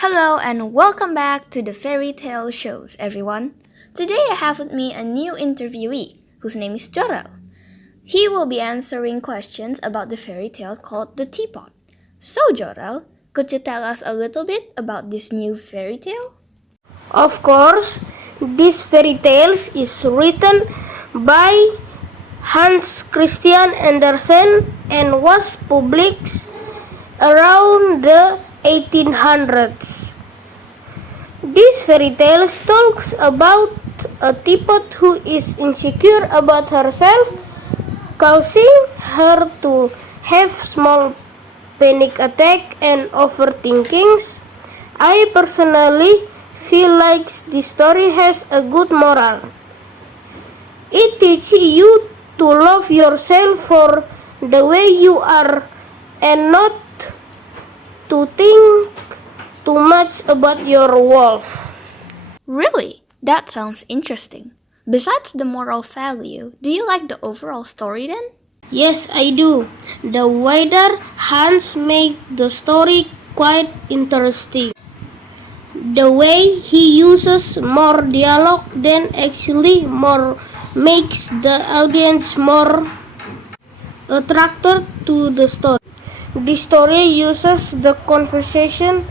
Hello and welcome back to the Fairy Tale Shows, everyone. Today I have with me a new interviewee whose name is Jorell. He will be answering questions about the fairy tale called The Teapot. So, Jorell, could you tell us a little bit about this new fairy tale? Of course, this fairy tale is written by Hans Christian Andersen and was published around the 1800s. This fairy tale talks about a teapot who is insecure about herself, causing her to have small panic attack and overthinkings. I personally feel like this story has a good moral. It teaches you to love yourself for the way you are and not to think too much about your wolf. Really? That sounds interesting. Besides the moral value, do you like the overall story then? Yes, I do. The wider Hans make the story quite interesting. The way he uses more dialogue than actually more makes the audience more attracted to the story. The story uses the conversation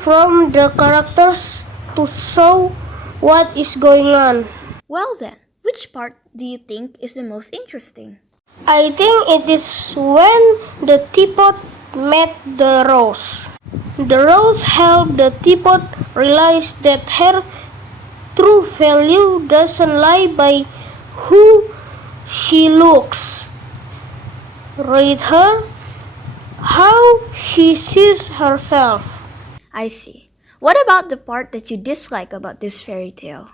from the characters to show what is going on. Well then, which part do you think is the most interesting? I think it is when the teapot met the rose. The rose helped the teapot realize that her true value doesn't lie by who she looks. Read her how she sees herself. I see. What about the part that you dislike about this fairy tale?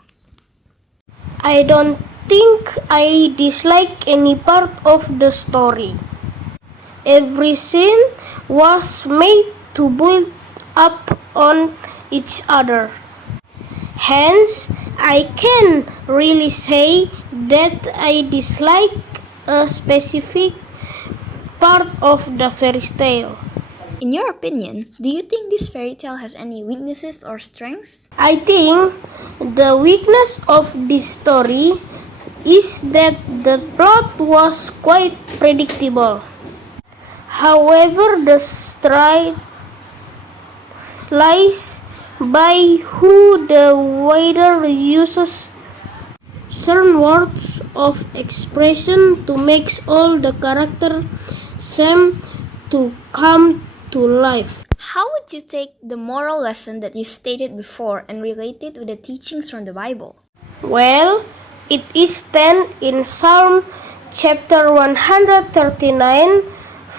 I don't think I dislike any part of the story. Every scene was made to build up on each other. Hence, I can really say that I dislike a specific part of the fairy tale. In your opinion, do you think this fairy tale has any weaknesses or strengths? I think the weakness of this story is that the plot was quite predictable. However, the strength lies by who the writer uses certain words of expression to make all the characters seem to come to life. How would you take the moral lesson that you stated before and relate it with the teachings from the Bible? Well, it is 10 in Psalm chapter 139,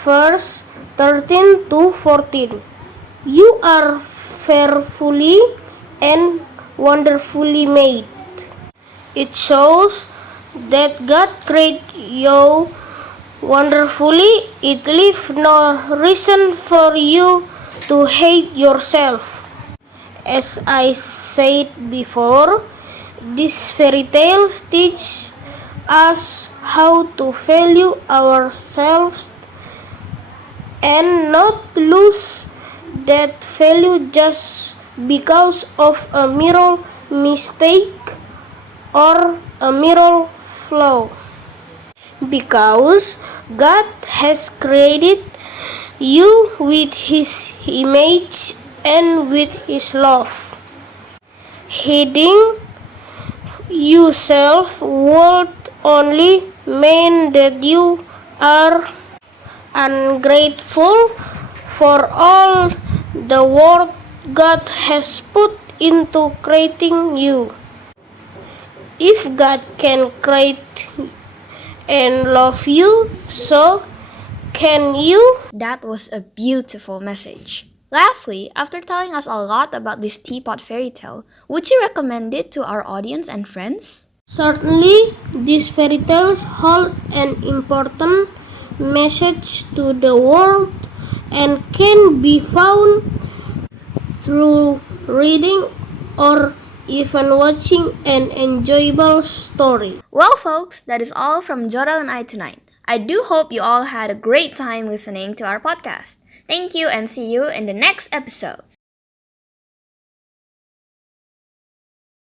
verse 13 to 14. You are fearfully and wonderfully made. It shows that God created you wonderfully. It leaves no reason for you to hate yourself. As I said before, this fairy tale teaches us how to value ourselves and not lose that value just because of a mere mistake or a mere flaw. Because God has created you with His image and with His love. Hating yourself would only mean that you are ungrateful for all the work God has put into creating you. If God can create and love you, so can you? That was a beautiful message. Lastly, after telling us a lot about this teapot fairy tale, would you recommend it to our audience and friends? Certainly, these fairy tales hold an important message to the world and can be found through reading or even watching an enjoyable story. Well, folks, that is all from Jorell and I tonight. I do hope you all had a great time listening to our podcast. Thank you and see you in the next episode.